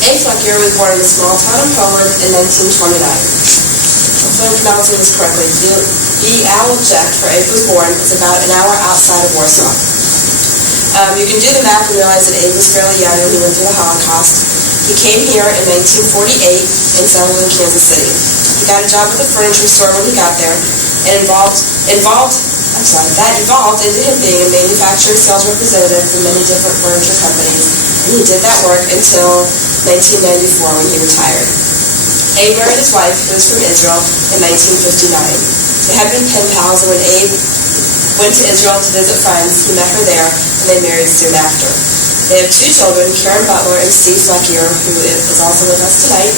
Abe Flekier was born in a small town in Poland in 1929. Hopefully I'm pronouncing this correctly. Białystok, where Abe was born, is about an hour outside of Warsaw. You can do the math and realize that Abe was fairly young when he went through the Holocaust. He came here in 1948 and settled in Kansas City. He got a job at the furniture store when he got there, and that evolved into him being a manufacturing sales representative for many different furniture companies, and he did that work until 1994 when he retired. Abe married his wife, who was from Israel, in 1959. They had been pen pals, and when Abe went to Israel to visit friends, he met her there, and they married soon after. They have 2 children, Karen Butler and Steve Flekier, who is also with us tonight.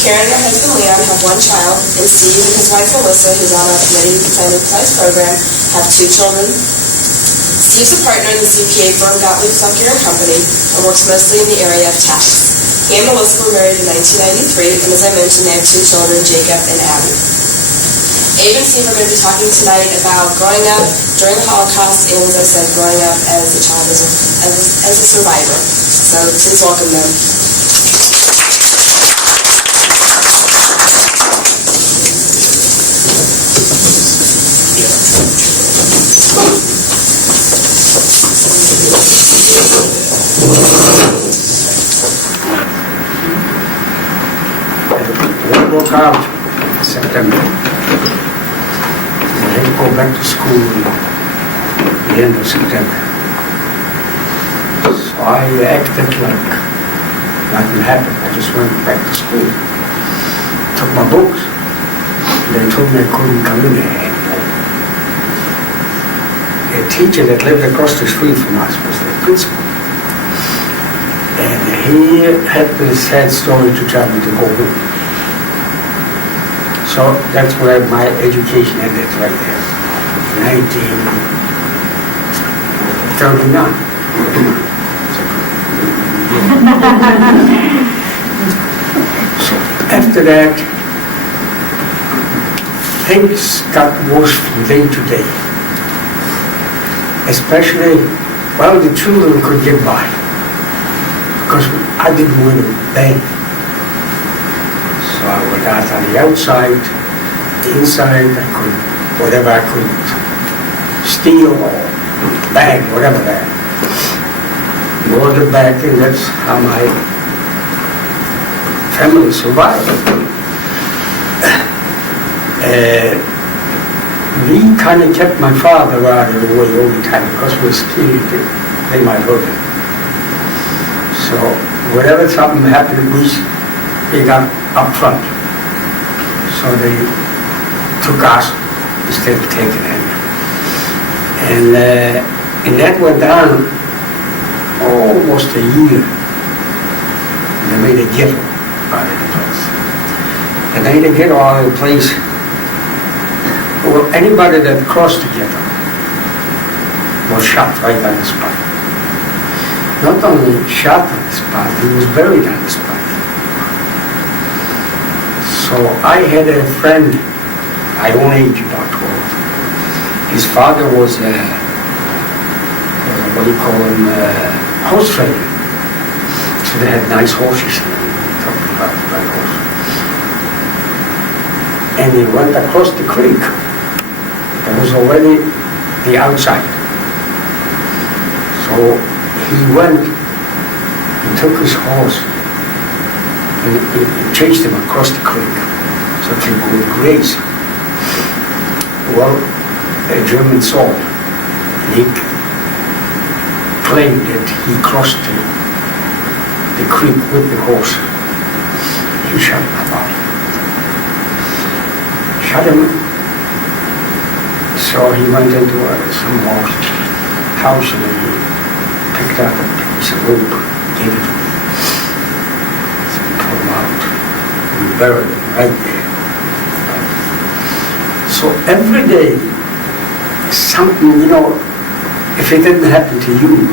Karen and her husband Leon have 1 child, and Steve and his wife Melissa, who's on our Committee Family Plans program, have 2 children. Steve's a partner in the CPA firm Gottlieb Flekier & Company and works mostly in the area of tax. He and Melissa were married in 1993, and as I mentioned, they have 2 children, Jacob and Abby. Abe and Steve are going to be talking tonight about growing up during the Holocaust and, as I said, growing up as a child, as a survivor. So please welcome them. I broke out in September. I had to go back to school at the end of September. So I acted like nothing happened. I just went back to school. Took my books. They told me I couldn't come in there anymore. A teacher that lived across the street from us was the principal. And he had this sad story to tell me to go home. So that's where my education ended, right there, 1939. So after that, things got worse from day to day. Especially, well, the children could get by, because I didn't win a band. So I went out on the outside, the inside, I could, whatever I could steal or bag, whatever that. Brought it back, and that's how my family survived. We kind of kept my father out of the way all the time because we were scared they might hurt him. So whenever something happened, they got up front. So they took us instead of taking him. And that went on almost a year. They made a ghetto out of the place. They made a ghetto out of the place. Well, anybody that crossed the ghetto was shot right on the spot. Not only shot on the spot, he was buried on the spot. So I had a friend, my own age, about 12. His father was horse trader. So they had nice horses. Talking about the right horse. And he went across the creek. That was already the outside. So he went, he took his horse, and he chased him across the creek so that he could graze. Well, a German saw him, and he claimed that he crossed the creek with the horse. He shot my body. Shot him. So he went into some house and he picked up a piece of rope, gave it to me. So he pulled him out and buried him right there. So every day, something, if it didn't happen to you,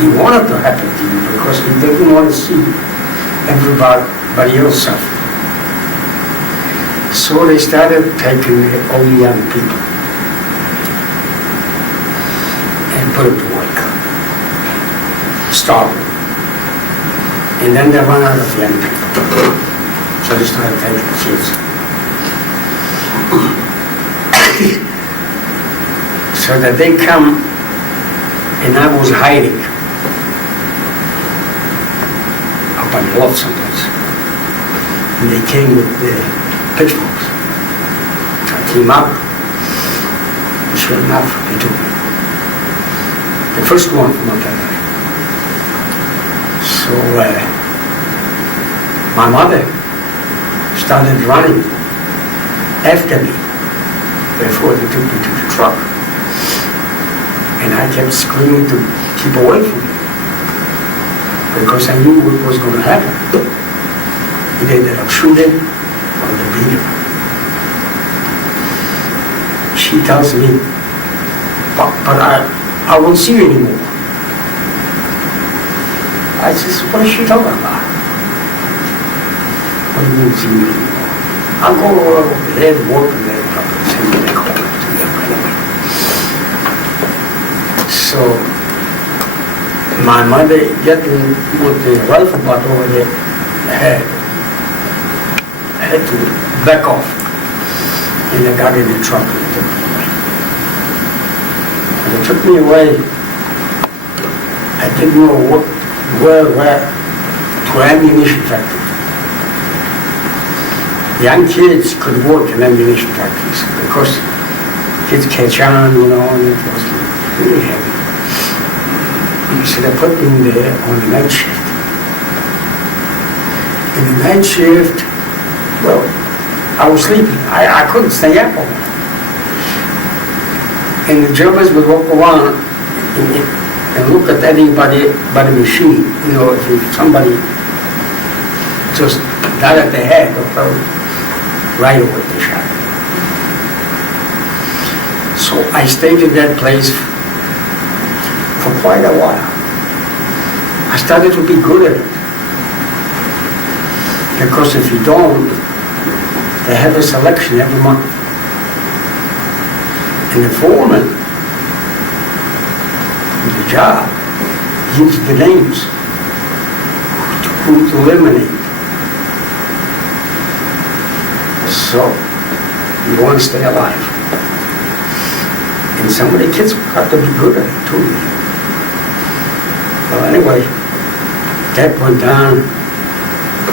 he wanted to happen to you because he didn't want to see everybody else suffer. So they started taking all the young people and put them to work, starving. And then they run out of young people. So they started taking kids. So that they come, and I was hiding up on the loft someplace. And they came with the pitchforks. I came out. Sure enough, they took me. The first one from up there. So my mother started running after me before they took me to the truck. And I kept screaming to keep away from me because I knew what was going to happen. They ended up shooting or they beat her. She tells me, but I won't see you anymore. I says, what is she talking about? What do you mean see me anymore? I'll go over there and work and then send me back home to them right away. So my mother getting with the rifle butt over there had to back off. And they got in the truck and they took me away. When they took me away, I didn't know where to ammunition factory. Young kids could work in ammunition factories because kids catch on, and it was really heavy. So they put me in there on the night shift. In the night shift, well, I was sleeping. I couldn't stay up all night. And the Germans would walk around and look at anybody by the machine. If somebody just got at the head or fell, right away they shot. So I stayed in that place for quite a while. I started to be good at it. Because if you don't, they have a selection every month. And the foreman, the job, gives the names who to eliminate. So, you want to stay alive. And some of the kids got to be good at it too. Well, anyway, that went down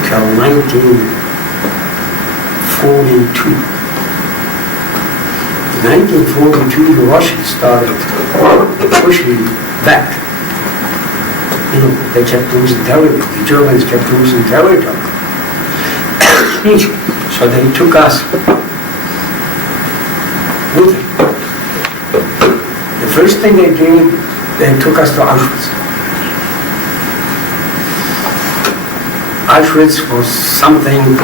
till 1942. In 1942, the Russians started pushing back. They kept losing territory. The Germans kept losing territory. So they took us with them. The first thing they did, they took us to Auschwitz. Auschwitz was something,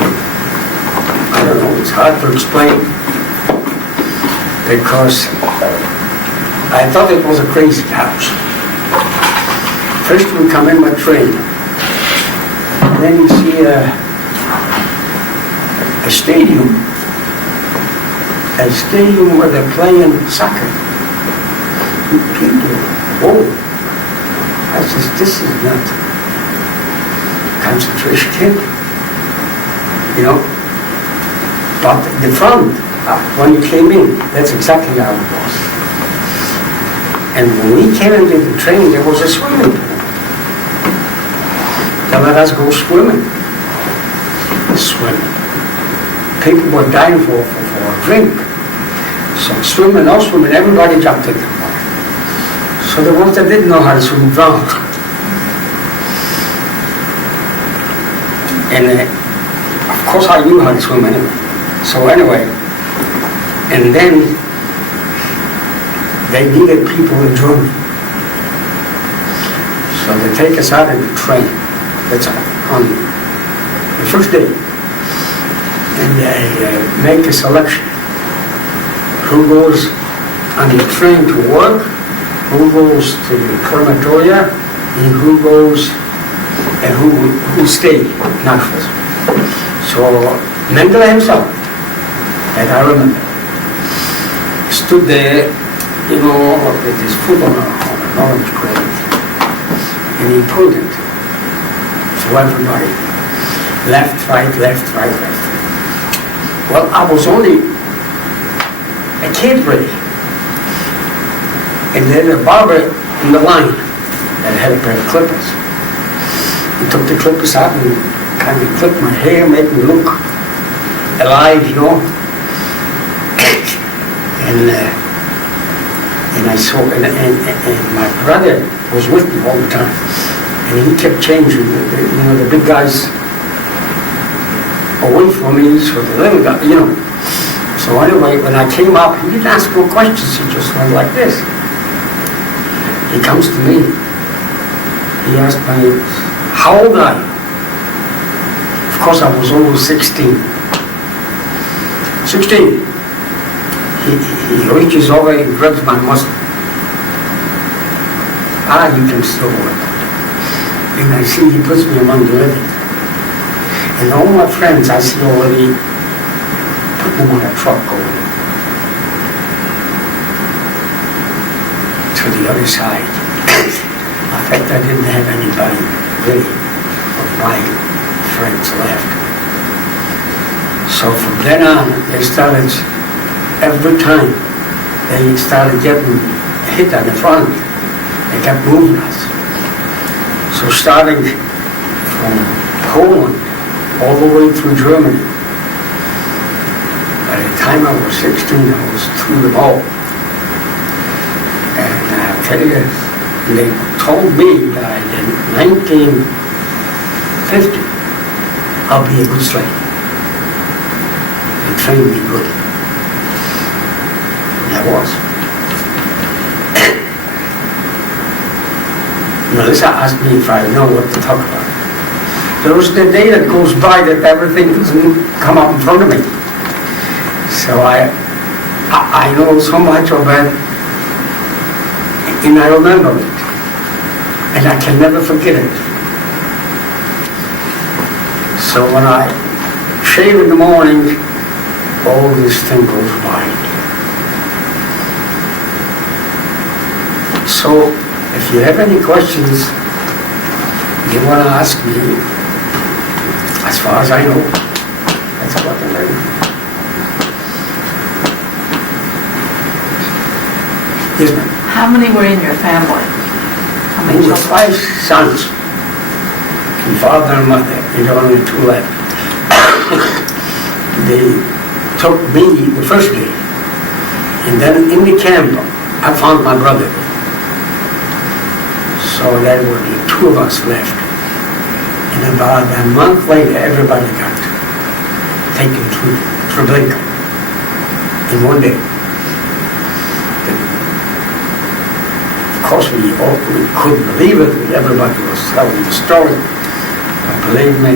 I don't know, it's hard to explain because I thought it was a crazy house. First we come in by train, and then you see a stadium where they're playing soccer. People, whoa. I said, this is not concentration camp. But the front, when you came in, that's exactly how it was. And when we came into the train, there was a swimming pool. They let us go swimming. People were dying for a drink. So swimming, no swimming, everybody jumped in the water. So the ones that didn't know how to swim drowned. And of course I knew how to swim anyway. So anyway, and then they needed people in Germany. So they take us out of the train. That's on the first day. And they make a selection. Who goes on the train to work, who goes to the crematoria, and who goes and who stay in Auschwitz. So Mengele himself, and I remember, stood there, with his foot on an orange crate, and he pulled it to everybody. Left, right, left, right, left. Well, I was only a kid really. And there's a barber in the line that had a pair of clippers. He took the clippers out and kind of clipped my hair, made me look alive, you know. And I saw, and my brother was with me all the time. And he kept changing, the big guys away from me, so the little guy, So anyway, when I came up, he didn't ask no questions, he just went like this. He comes to me. He asked me, how old are you? Of course, I was over 16. 16. He reaches over and grabs my muscle. You can still work. And I see he puts me among the living. And all my friends I see already putting them on a truck going to the other side. In fact, I didn't have anybody really of my friends left. So from then on, they started, every time they started getting hit on the front, they kept moving us. So starting from Poland all the way through Germany. By the time I was 16, I was through them all. And I'll tell you, they told me that in 1950, I'll be a good slave. They trained me good. And I was. Melissa asked me if I know what to talk about. There was the day that goes by that everything doesn't come up in front of me. So I know so much of it, and I remember it, and I can never forget it. So when I shave in the morning, all this thing goes by. So if you have any questions you want to ask me, as far as I know, that's about the name. Yes, ma'am. How many were in your family? How many We were children? 5 sons, and father and mother, and there were only 2 left. They took me the first day, and then in the camp, I found my brother. So there were the 2 of us left. And about a month later, everybody got taken to Treblinka in one day. Of course, we couldn't believe it. Everybody was telling the story. But believe me,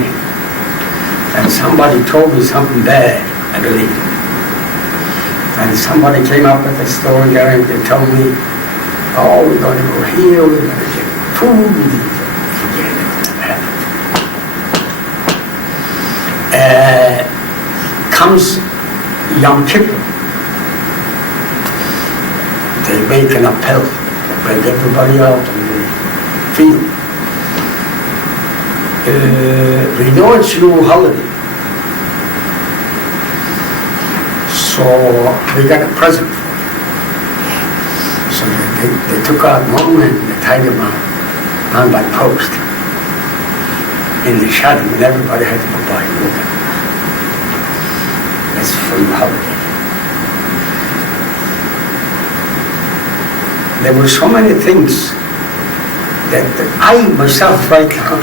and somebody told me something bad, I believe. And somebody came up with a story there and they told me, oh, we're going to go here, we're going to get food. Forget it, that happened. Comes Yom Kippur. They make an appel, bring everybody out in the field. We know it's your holiday. So we got a present for you. So they took out one man and they tied him on by post. And they shot him and everybody had to go by and look at him. That's for your holiday. There were so many things that I myself right now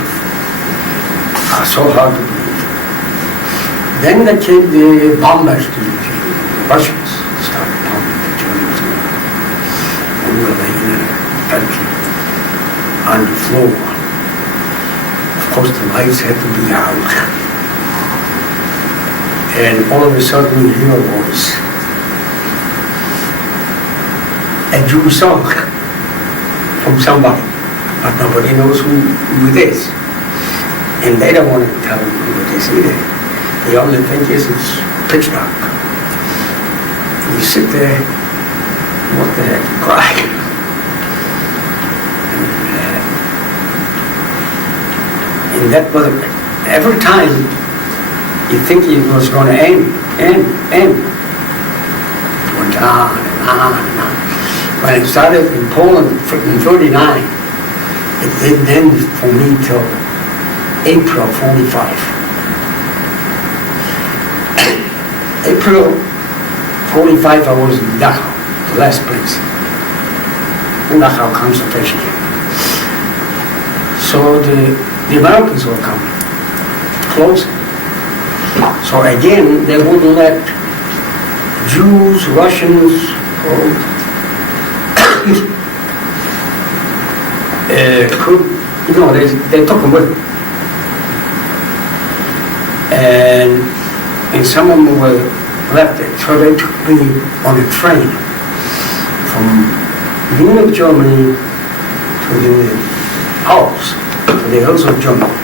are so hard to believe. Then there came the bombers to the Russians started bombing the Germans. And we were laying in a country on the floor. Of course the lights had to be out. And all of a sudden we hear a voice. A Jewish song from somebody, but nobody knows who it is. And they don't want to tell you who it is either. The only thing is it's pitch dark. You sit there, what the heck, cry. And that was, every time you think it was going to end. It went on and on and on. When it started in Poland in 39, it didn't end for me till April 45. April 45 I was in Dachau, the last place. Dachau concentration camp. So the Americans were coming close. So again, they wouldn't let Jews, Russians, they took them with them. And some of them were left it. So they took me on a train from Munich, Germany to the Alps, to the hills of Germany.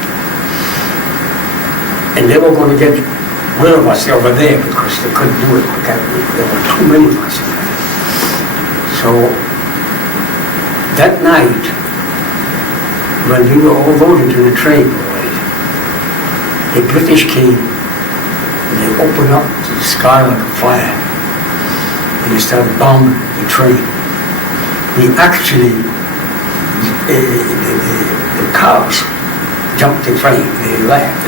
And they were going to get rid of us over there because they couldn't do it. There were too many of us in there. So that night, when we were all loaded in the train, the British came and they opened up the sky like a fire and they started bombing the train. We actually, the cars jumped the train, they left.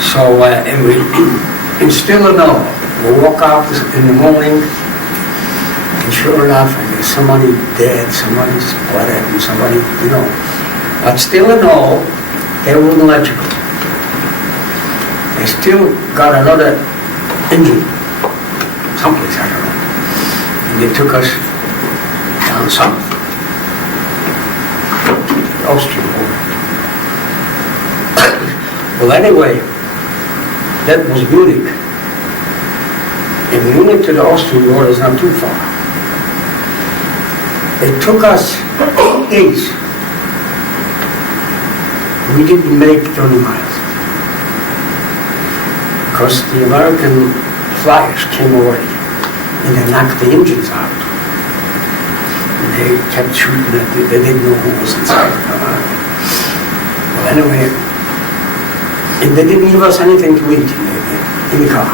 So, and still enough, we walk out in the morning, and sure enough, there's somebody dead, somebody's splattered, and somebody, But still enough, they wouldn't let you go. They still got another engine, someplace, I don't know. And they took us down south. Austrian border. Well, anyway, that was Munich. And Munich to the Austrian border is not too far. It took us 8 days. We didn't make 30 miles. Because the American flyers came already and they knocked the engines out. They kept shooting at it. They didn't know who was inside. Well, anyway, and they didn't give us anything to eat in the car.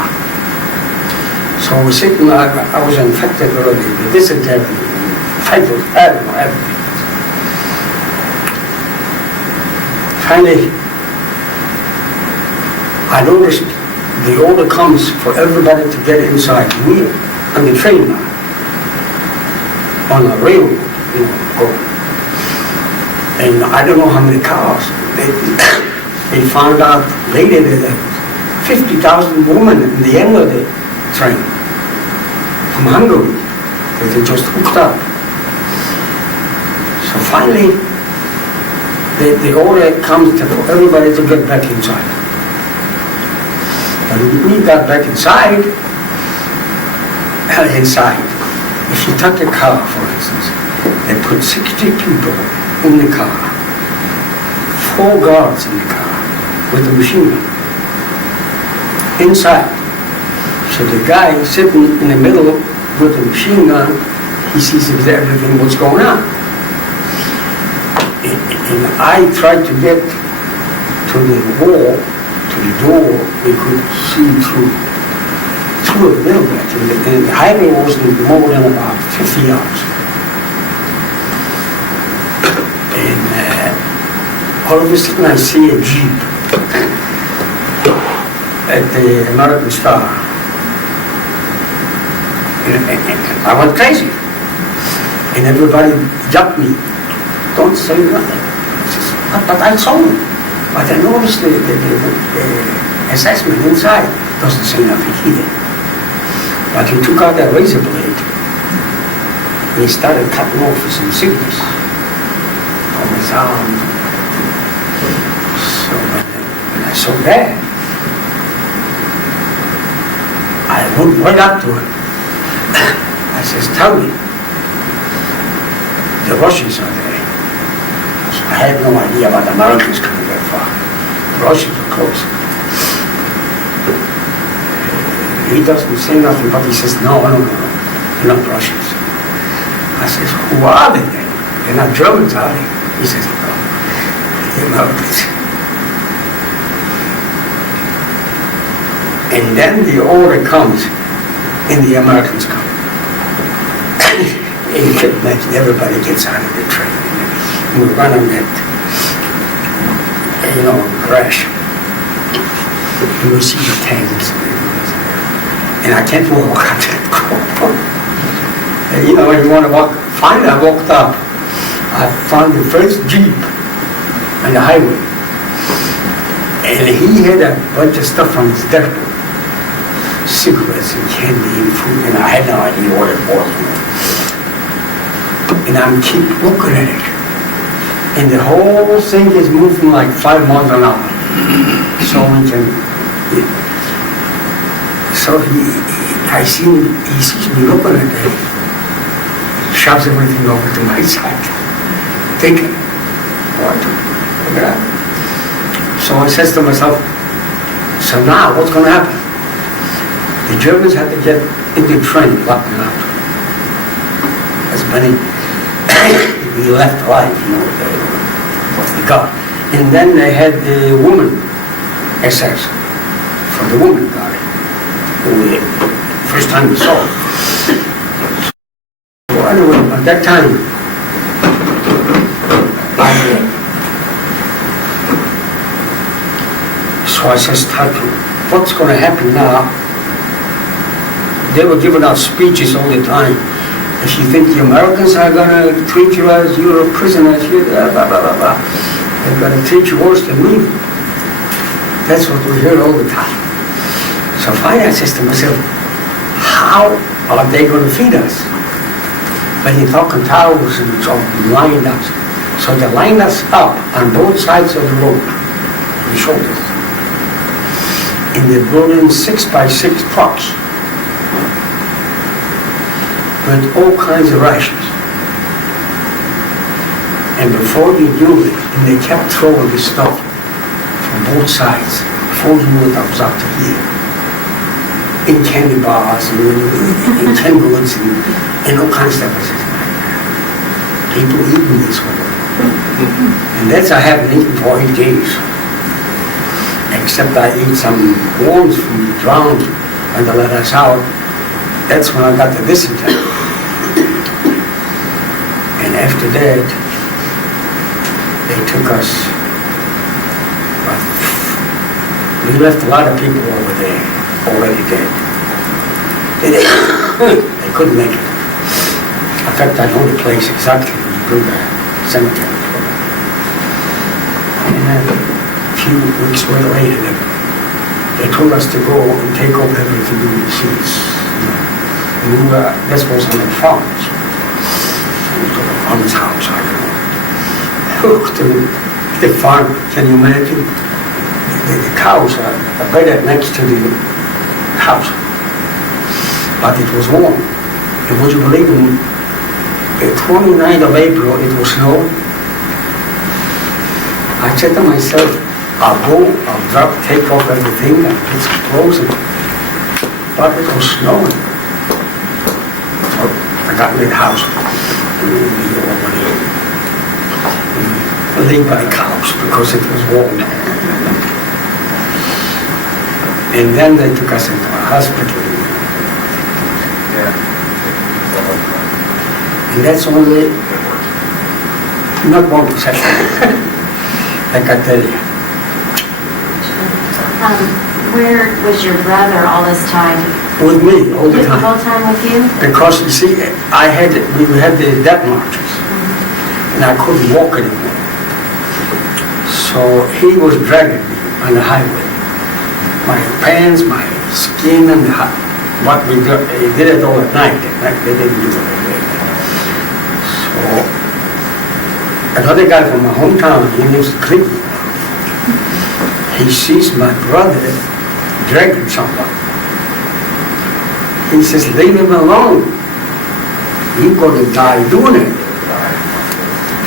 So we're sitting, I was infected already with dysentery, typhus, I don't know, everything. Finally, I noticed the order comes for everybody to get inside. We on the train now. On the railroad, go. And I don't know how many cars. They found out later that 50,000 women in the end of the train from Hungary that they just hooked up. So finally, the order comes for everybody to get back inside. And we got back inside. If you touch a car, for instance, they put 60 people in the car, 4 guards in the car with a machine gun inside. So the guy sitting in the middle with the machine gun, he sees everything what's going on. And I tried to get to the wall, to the door, we could see through a little bit, and the highway wasn't more than about 50 yards. And all of a sudden I see a Jeep at the American Star. And I went crazy. And everybody jumped me. Don't say nothing. But I saw him. But I noticed the assessment inside doesn't say nothing either. But he took out that razor blade and he started cutting off some signals on his arm. So when I saw that, I went right up to him. I says, tell me, the Russians are there. So I had no idea about the Americans coming that far. The Russians were close. He doesn't say nothing, but he says, no, they're not Russians. I says, who are they then? They're not Germans, are they? He says, no, the Americans. And then the order comes, and the Americans come. And you can imagine everybody gets out of the train. And we run on that, crash. And we see the tanks. And I can't walk out that corner. And you want to walk. Finally, I walked up. I found the first Jeep on the highway. And he had a bunch of stuff on his dashboard. Cigarettes and candy and food, and I had no idea what it was. And I keep looking at it. And the whole thing is moving like 5 miles an hour. He sees me looking at it. He shoves everything over to my side. Thinking, what? Look at that. So I says to myself, so now what's going to happen? The Germans had to get in the train, locked it up. As many we left alive, the car. And then they had the woman SS for the woman guard, first time we saw it. So anyway, at that time, I says, what's going to happen now? They were giving out speeches all the time. If you think the Americans are going to treat you as you're a prisoner, blah, blah, blah, blah, they're going to treat you worse than me. That's what we hear all the time. So finally I says to myself, how are they going to feed us? But you're talking towers and so lined up. So they lined us up on both sides of the road, the shoulders. And they're building 6x6 trucks with all kinds of rations. And before you knew it, and they kept throwing this stuff from both sides. Before you knew it, I was up to here. In candy bars, and in canned goods, and all kinds of stuff. I said, people eating this one. And that's I haven't eaten for 8 days. Except I ate some worms from the ground when they let us out. That's when I got the dysentery. And after that, they took us. We left a lot of people over there, already dead. They couldn't make it. In fact, I know the place exactly. We built a cemetery. And a few weeks later, they told us to go and take over everything in the seats. And this was on the farms. We took a farmer's house, I don't know. Look to the farm, can you imagine? The cows are bedded next to the house. But it was warm. And would you believe me, the 29th of April, it was snow. I said to myself, I'll go, I'll take off everything, and put some clothes in. But it was snowing. So I got in the house. Laid by cows because it was warm. And then they took us into a hospital. And that's only not 1%, like I tell you. Where was your brother all this time? With me, all the The whole time. time with you? Because you see, we had the death marches, and I couldn't walk anymore. So he was dragging me on the highway. My pants, my skin, and what we did, he did it all at night. They didn't do it at night. So another guy from my hometown, he lives in Cleveland. He sees my brother dragging somebody. He says, leave him alone. He's going to die doing it.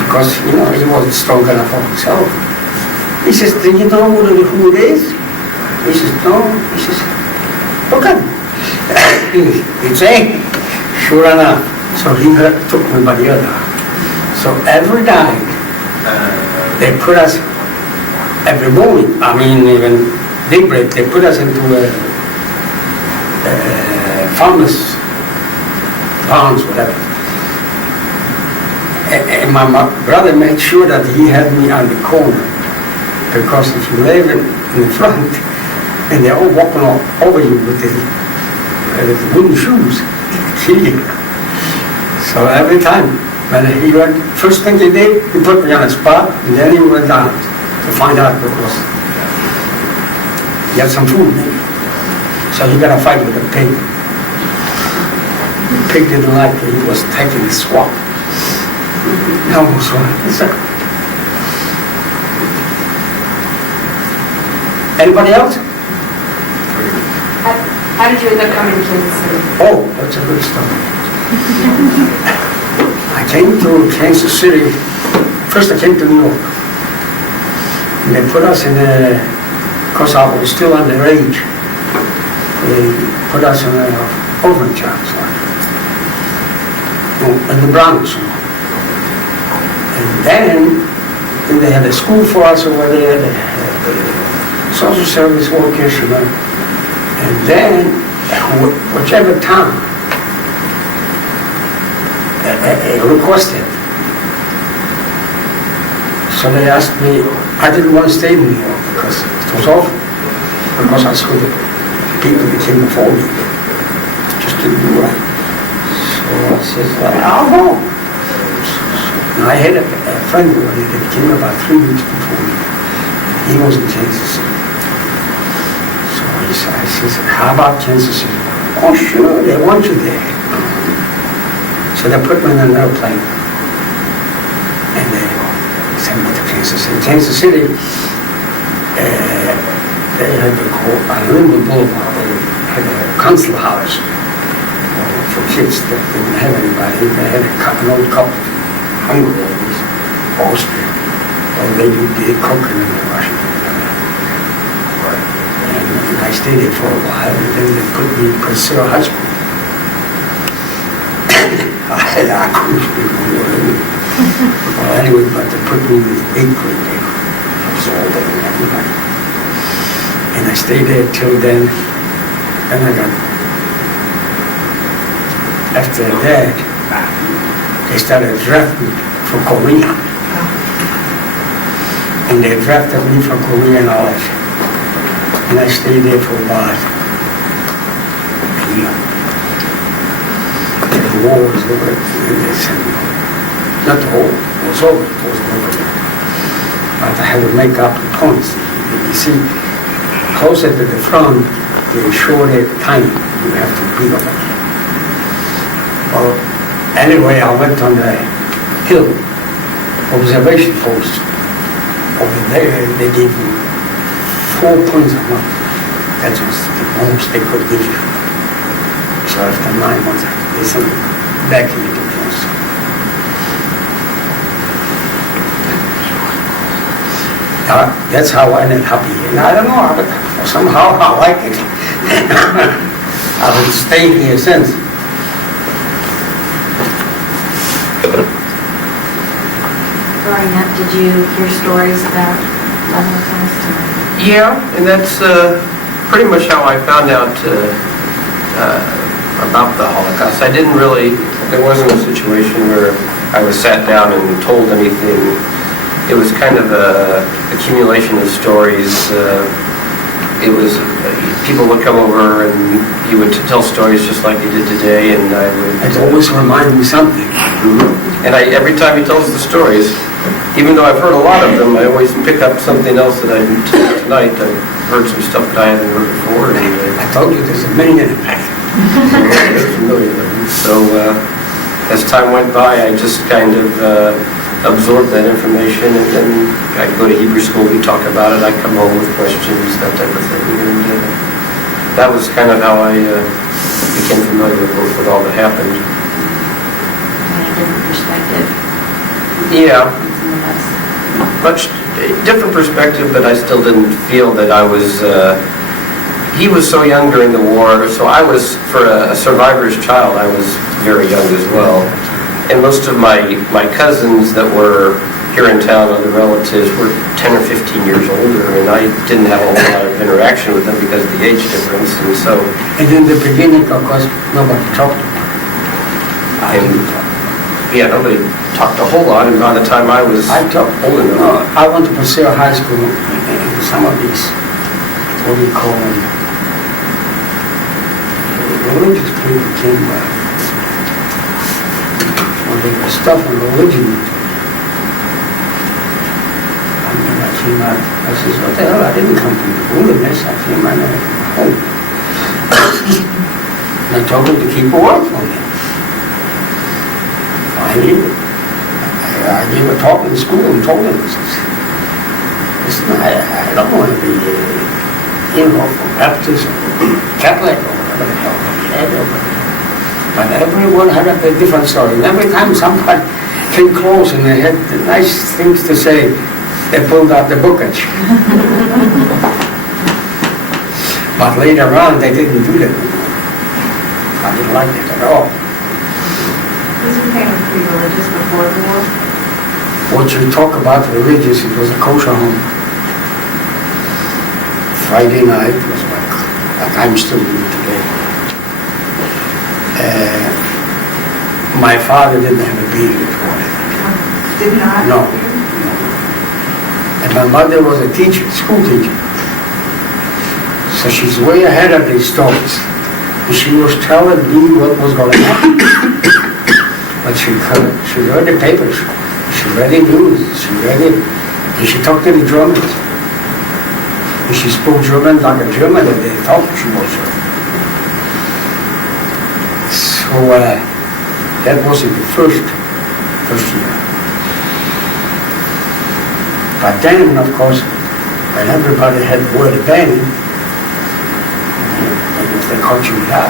Because, he wasn't strong enough for himself. He says, do you know who it is? He says, no. He says, look at him. It's Abe. Sure enough. So he took me by the other arm. So every night, they put us every morning, even daybreak, they put us into a farmer's barns, whatever. And my brother made sure that he had me on the corner, because if you live in the front and they're all walking all over you with the wooden shoes, kill you. So every time when he went, first thing he did, he put me on a spot, and then he went down to find out what was. He had some food maybe. So he got a fight with a pig. The pig didn't like it, he was taking the swap. He almost won. Anybody else? How did you end up coming to Kansas City? Oh, that's a good story. I came to Kansas City, first I came to New York. And they put us in a, because I was still underage, they put us in an orphan child, in the Bronx. And then they had a school for us over there, they had social service workers, and then whichever town requested. So they asked me, I didn't want to stay in New York because it was awful, because I saw the people that came before me just didn't do right. So I said, I'll go. And I had a friend that came about 3 weeks before me. He was in Kansas City. So I said, how about Kansas City? Oh, sure, they want you there. So they put me in an airplane, and they sent me to Kansas City. Kansas City, they had on Linwood Boulevard, they had a council house for kids that didn't have anybody. They had an old couple, hungry ladies, Austrian. Well, they did cooking and washing. And I stayed there for a while, and then they put me in Priscilla High School. I couldn't speak a word anyway. Well, anyway, but they put me in the 8th grade there. I was older than everybody. And I stayed there till then. And I got, after that, they started drafting me from Korea. And they drafted me from Korea and all that. And I stayed there for about a year. The war was over, and they sent me home. Not the war, it was over, it wasn't over yet. But I had to make up the points. You see, closer to the front, they shorter time you have to beat up. Well, anyway, I went on the hill, observation post. Over there, they gave me 4 points a month. That was the most they could give you. So after 9 months, they sent me back into class. That's how I ended up here. And I don't know, but somehow I like it. I've been staying here since. Growing up, did you hear stories about the Holocaust? Yeah, and that's pretty much how I found out about the Holocaust. I didn't really, there wasn't a situation where I was sat down and told anything. It was kind of a accumulation of stories. It was, people would come over and you would tell stories just like you did today, and I would... It always reminded me something. And every time he tells the stories, even though I've heard a lot of them, I always pick up something else that I didn't tonight. I've heard some stuff that I hadn't heard before. And, I told you there's a million in fact. There's a million of them. So as time went by, I just kind of absorbed that information, and then I'd go to Hebrew school, we'd talk about it, I'd come home with questions, that type of thing. And that was kind of how I became familiar with all that happened. A different perspective. Yeah. Much different perspective, but I still didn't feel that I was, he was so young during the war, so I was, for a survivor's child, I was very young as well. And most of my cousins that were here in town, other relatives were 10 or 15 years older, and I didn't have a whole lot of interaction with them because of the age difference, and so... And in the beginning, of course, nobody talked about it. I And- didn't talk. Yeah, nobody talked a whole lot, and by the time I was I talked. old enough... I went to Paseo High School, and some of these, what do you call them, religious people came back. Well, they were stuff on religion. And I came out, I says, what the hell, I didn't come from the wilderness, I came out of home. And I told them to keep away from me. Finally, I gave a talk in school and told them, listen, I don't want to be, for Baptist or Catholic or whatever the hell they had. But everyone had a different story. And every time somebody came close and they had nice things to say, they pulled out the book at you. But later on, they didn't do that. I didn't like it at all. Was your family pretty religious before the war? What you talk about religious, it was a kosher home. Friday night was like I'm still doing today. My father didn't have a beard or anything. Did not? No. And my mother was a teacher, school teacher. So she's way ahead of these stories. And she was telling me what was going to happen. But she read the papers. She read the news. She read it. And she talked to the Germans. And she spoke German like a German, and they thought she was German. So that was in the first year. But then, of course, when everybody had word of banning, and if they caught you out,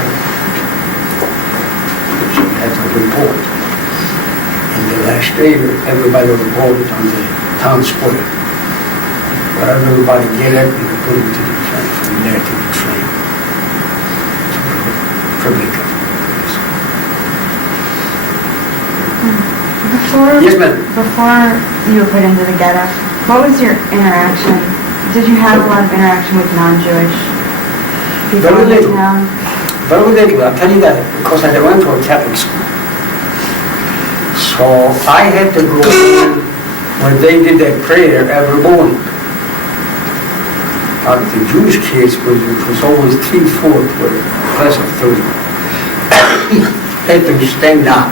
you had to report. And the last day, everybody reported on the town square. Wherever everybody get it, you put it to the train, from there to the train. Public. Yes, ma'am. Before you were put into the ghetto, what was your interaction? Did you have a lot of interaction with non-Jewish people Very in the little. town? Very little, I'll tell you that, because I went to a Catholic school. So I had to go in when they did their prayer every morning. But the Jewish kids, which was always 3/4 with a class of 30, had to stand up.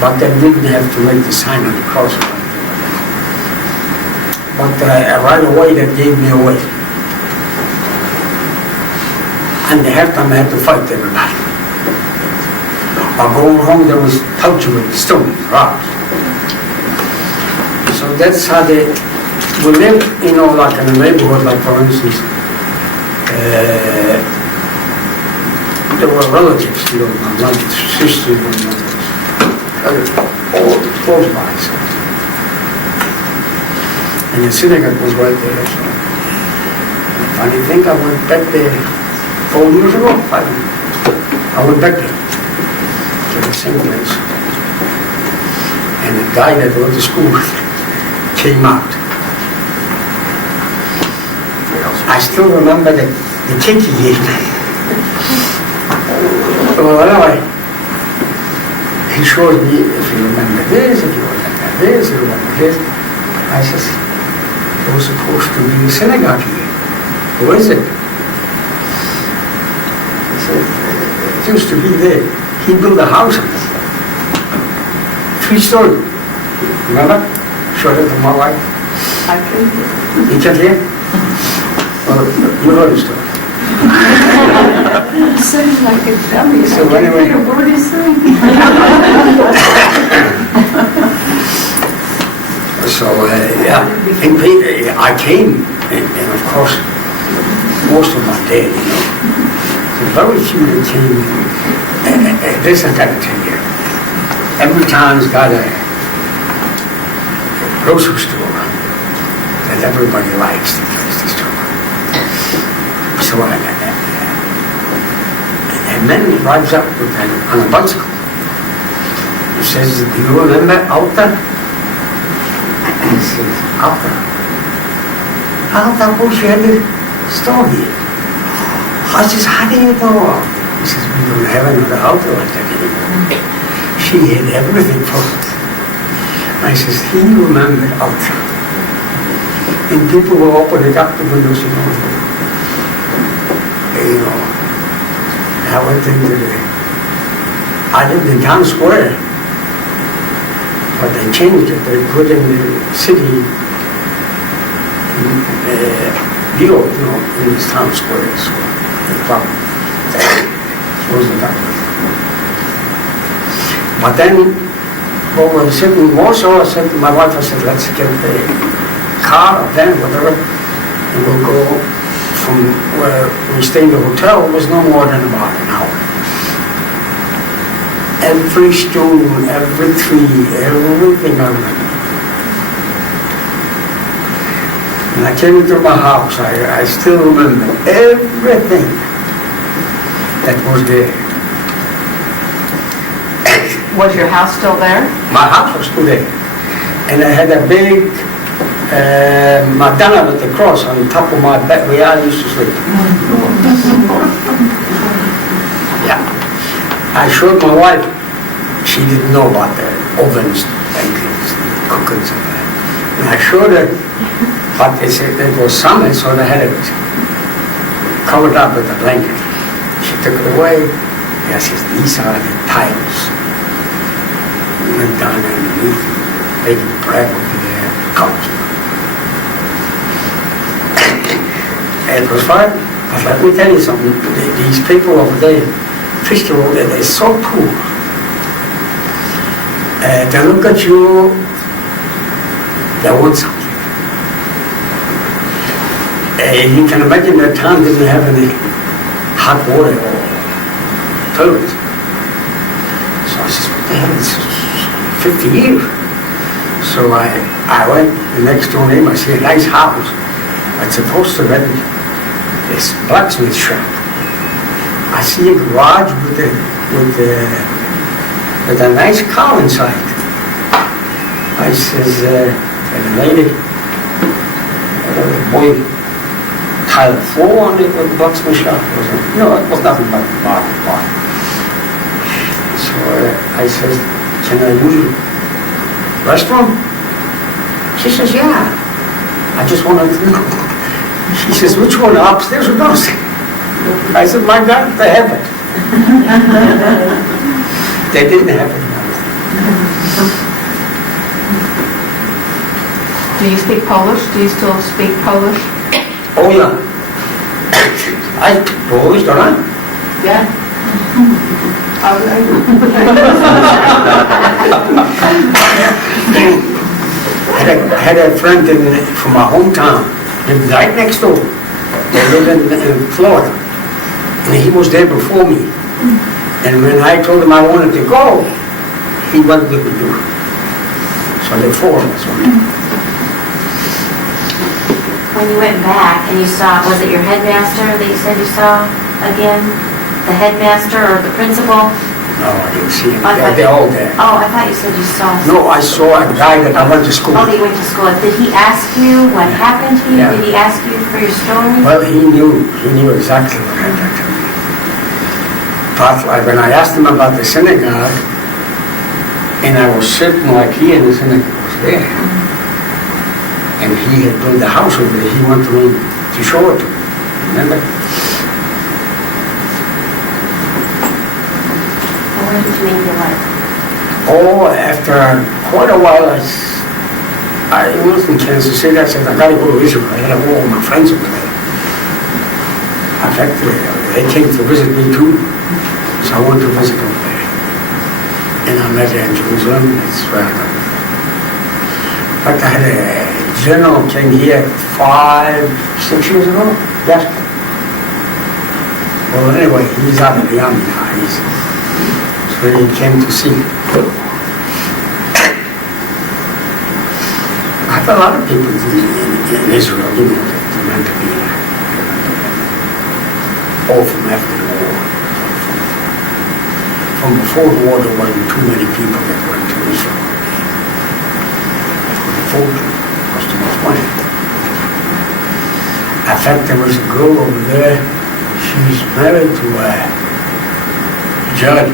But they didn't have to make the sign of the cross. But right away, that gave me away. And the halftime I had to fight everybody. Or going home, there was torture with stones, rocks. So that's how we lived, like in a neighborhood, like for instance, there were relatives, my mother's sisters, my mother's all close by. So. And the synagogue was right there. So. And I think I went back there 4 years ago. I went back there to the same place. And the guy that went to school came out. I still remember the kick he gave me. Well, anyway, he showed me, if you remember this, if you remember this, if you remember this. I said, it was supposed to be a synagogue here. Who is it? He said, it used to be there. He built a house on it. 3-story. Remember? Showed it to my wife. I couldn't. You can't hear? Well, you heard the story. It sounded like a dummy. So anyway. A word is saying. So, yeah, I came, and of course, most of my day, the very few that came, this I gotta tell you, every town's got a grocery store that everybody likes, the grocery store. So, a man drives up on a bicycle. He says, do you remember Alta? I said, Alta. Alta, who she had the store here? I says, how do you know? He says, we don't have another Alta like that anymore. She had everything for us. I says, he remembered Alta. And people were opening up the windows, you know, I went into I lived in Town Square, but they changed it. They put in the city view, in this Town Square, so the club was the back. But then, when we were sitting in Warsaw, I said to my wife, I said, let's get the car or van, whatever, and we'll go from where we stayed in the hotel. It was no more than about an hour. Every stone, every tree, everything I remember. When I came into my house, I still remember everything that was there. Was your house still there? My house was still there. And I had a big Madonna with the cross on top of my bed where I used to sleep. Yeah. I showed my wife, she didn't know about the ovens and cookers and that. And I showed her, but they said it was summer, so they had it covered up with a blanket. She took it away. I said, these are the tiles. We went down underneath, making bread over there, cows. It was fun, but let me tell you something, these people over there, fish over there, they're so poor. They look at you, they want something. You can imagine that town didn't have any hot water or toilets. So I said, what the hell, it's 50 years. So I went the next door neighbor, I see a nice house. It's supposed to rent this blacksmith shop. I see a garage with a nice cow inside. I says, and the lady, the boy tiled the floor on it with the blacksmith shop. No, it was nothing but a bar. So I says, can I use your restroom? She says, yeah. I just wanted to know. She says, which one, upstairs or downstairs? I said, my God, they have it. They didn't have it. Do you speak Polish? Do you still speak Polish? Oh, yeah. I speak Polish, don't I? Yeah. I had a friend from my hometown, lived right next door. They lived in Florida. And he was there before me. And when I told him I wanted to go, he went with me to it. So the four of us went. When you went back and you saw, was it your headmaster that you said you saw again? The headmaster or the principal? No, I didn't see him. I thought- They're all there. Oh, I thought you said you saw. No, I saw a guy that I went to school Oh, with. that you went to school with. Did he ask you what happened to you? Yeah. Did he ask you for your story? Well, he knew exactly what happened to me. But like when I asked him about the synagogue, and I was sitting like he and the synagogue was there, and he had built a house over there, he wanted me to show it to me. Remember? Where did you meet your wife? Oh, after quite a while, I was in Kansas City. I said, I gotta go to Israel. I had all my friends over there. In fact, they came to visit me too. So I went to visit over there. And I met her in Jerusalem. That's where I got married. In fact, I had a general came here 5-6 years ago. Yes. Well, anyway, he's out of the army now. So he came to see me. I have a lot of people in Israel, that are meant to be there. All from after the war. From before the war, there wasn't too many people that went to Israel. Before the 20. In fact, there was a girl over there, she's married to a judge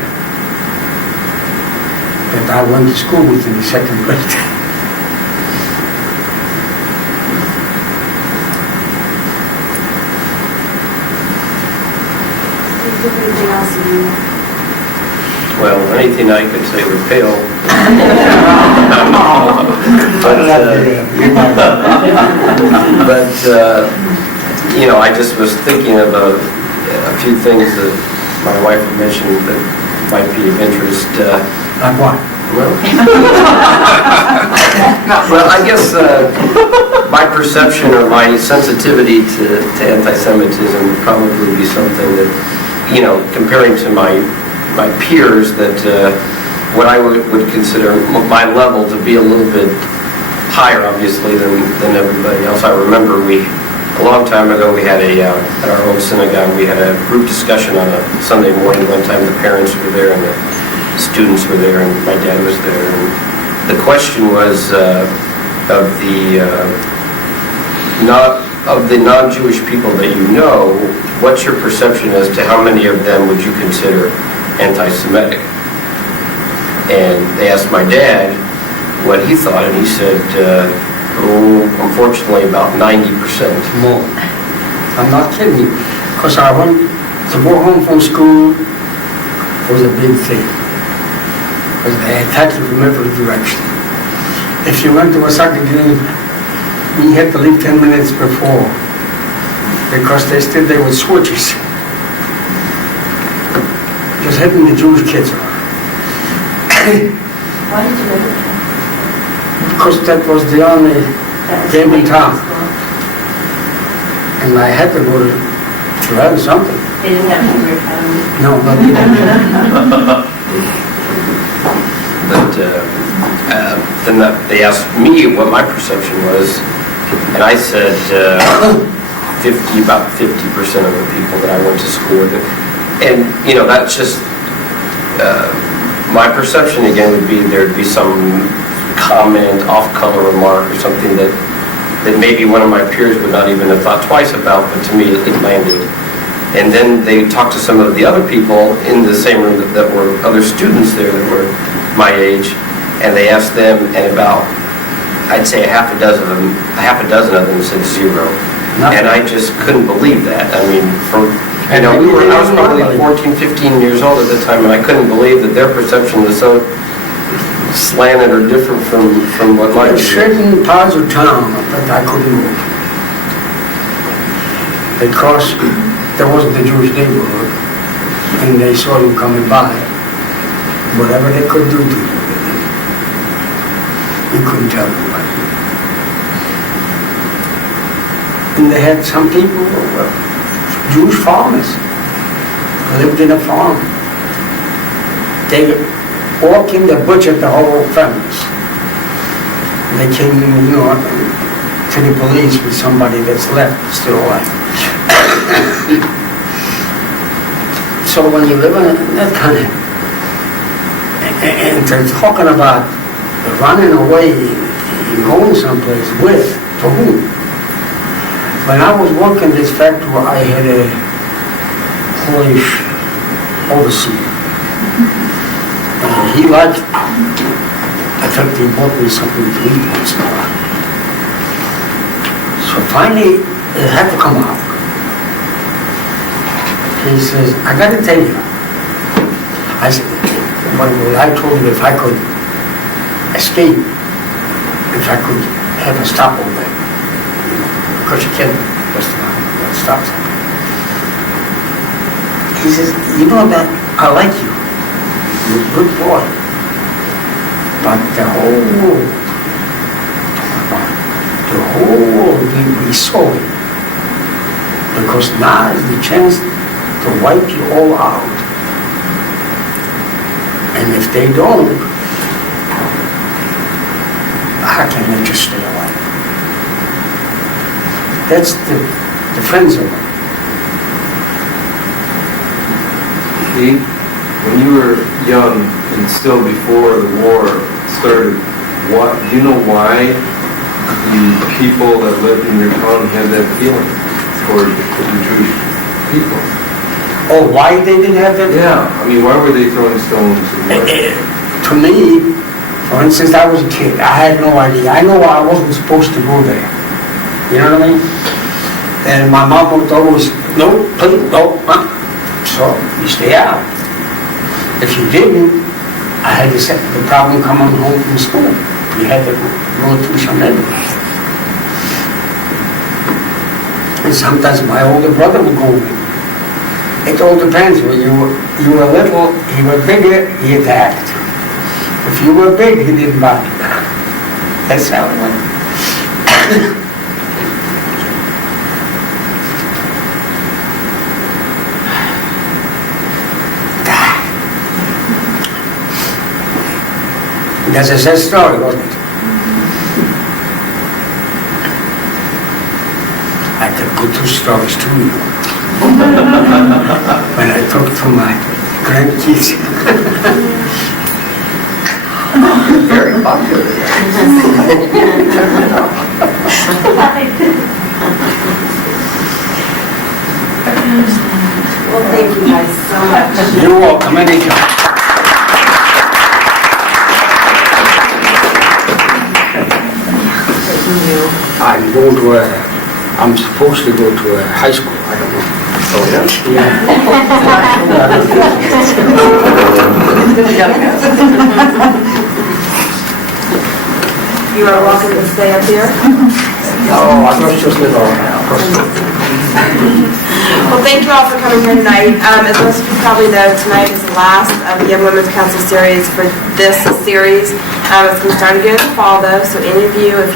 that I went to school with in the second grade. Is there anything else you Well, anything I could say would pale. But, you know, I just was thinking of a few things that my wife had mentioned that might be of interest. Like what? Well, I guess my perception or my sensitivity to anti-Semitism would probably be something that, you know, comparing to my peers, that what I would consider my level to be a little bit higher, obviously, than everybody else. I remember a long time ago, we had at our old synagogue, we had a group discussion on a Sunday morning. One time the parents were there and the students were there and my dad was there. And the question was of the non-Jewish people that you know, what's your perception as to how many of them would you consider anti-Semitic? And they asked my dad what he thought, and he said, unfortunately, about 90%. More. I'm not kidding you. Because I went to go home from school was a big thing. Because they attacked you from every direction. If you went to a soccer game, you had to leave 10 minutes before. Because they stood there with switches. Just hitting the Jewish kids around. Why did you go to that? Because that was the only game in town. And I had to go to learn something. They didn't have Hebrew Academy. No, but we didn't. But then they asked me what my perception was, and I said about 50% of the people that I went to school with. And, you know, that's just, my perception again would be there'd be some comment, off-color remark or something that maybe one of my peers would not even have thought twice about, but to me it landed. And then they talked to some of the other people in the same room that were other students there that were my age, and they asked them, and about, I'd say a half a dozen of them said zero. Nothing. And I just couldn't believe that. I mean, I was probably 14, 15 years old at the time, and I couldn't believe that their perception was so slanted or different from what mine In was. certain parts of town that I couldn't move. Because there wasn't a Jewish neighborhood, and they saw you coming by. Whatever they could do to you, you couldn't tell them what. And they had some people who were Jewish farmers, lived in a farm. They walked in, they butchered the whole families. They came in, you know, to the police with somebody that's left, still alive. So when you live in that kind of, and they're talking about running away and going someplace with, for whom? When I was working this factory, I had a Polish overseer. And he liked it. In fact, he bought me something to eat once in a while. So finally, it had to come out. He says, I got to tell you. I said, well, I told him if I could escape, if I could have a stopover, because you can't just stop something. He says, you know that I like you. You're a good boy. But the whole world will be sorry. Because now is the chance to wipe you all out. And if they don't, how can they just stay alive? That's the friends of it. Abe, when you were young and still before the war started, do you know why the people that lived in your town had that feeling toward the Jewish people? Oh, why they didn't have that? Yeah, I mean, why were they throwing stones? And why? To me, for instance, I was a kid. I had no idea. I know I wasn't supposed to go there. You know what I mean? And my mom would always, no, please, no, huh? So you stay out. If you didn't, I had the problem coming home from school. You had to go through some evidence. And sometimes my older brother would go with me. It all depends. When you were little, he was bigger, he attacked. If you were big, he didn't bother you. That's how it went. That's a sad story, wasn't it? I could go through stories too, you know. When I talk to my grandkids. Very popular. Well, thank you guys so much. You're welcome anytime. I'm going to I'm supposed to go to a high school, I don't know. Oh, yeah? You are welcome to stay up here. Oh, I was just little. Well, thank you all for coming here tonight. As most of you probably know, tonight is the last of the Young Women's Council series for this series. It's going to start again in the fall, though, so any of you, if